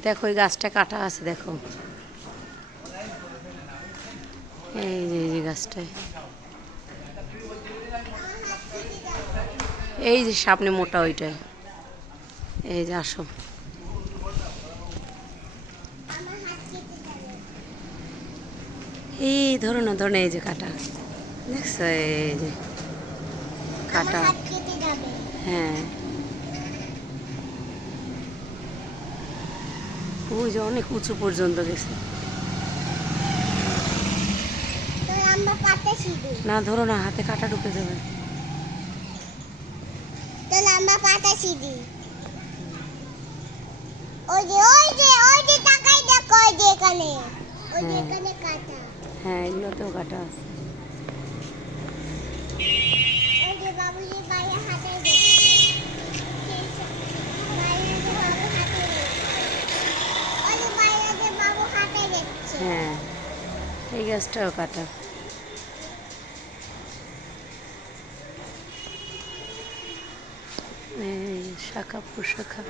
দেখো এই গাছটা কাটা আছে, দেখো এই যে গাছটায়, এই যে সামনে মোটা ওইটাই। এই যে আসো, এই ধরো না, ধরো না, এই যে কাটা দেখছো, এই যে কাটা। হ্যাঁ, ওই যে অনেক উঁচু পর্যন্ত গেছে। না ধরো না, হাতে কাটা ঢুকে যাবে। হ্যাঁ, এগুলোতেও কাটা আছে। হ্যাঁ, এই গাছটাও কাটা। এই শাখা প্রশাখা।